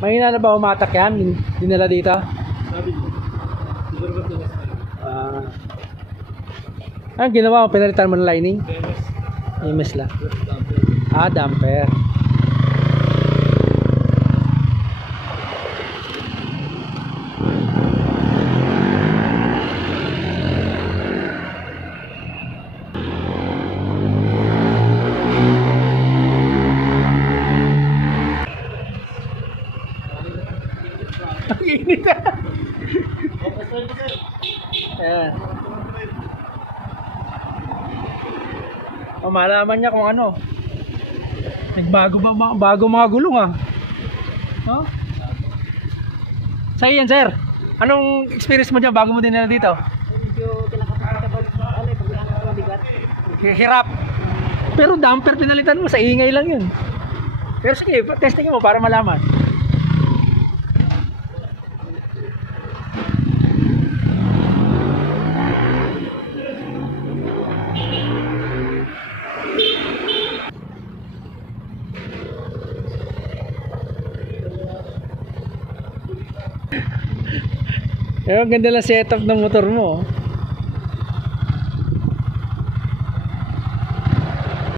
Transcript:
Mahina na ba umatak yan? Din- Dinala dito? Sabi tinas na? Ah. Ginawa mo? Pinalitan mo ng lining? Dennis. EMS lang. Ah, damper. Ang init ah. Ayan. O, malaman niya kung ano. Nagbago ba mga, bago mga gulong ah. Oh? Sa'yo yan, sir. Anong experience mo dyan bago mo din na dito? Medyo kinakapagkabal. Ano eh, pag ka mabigat. Hirap. Pero damper pinalitan mo, sa ingay lang yun. Pero sige, testing mo para malaman. Eh, ang ganda lang setup ng motor mo. oh.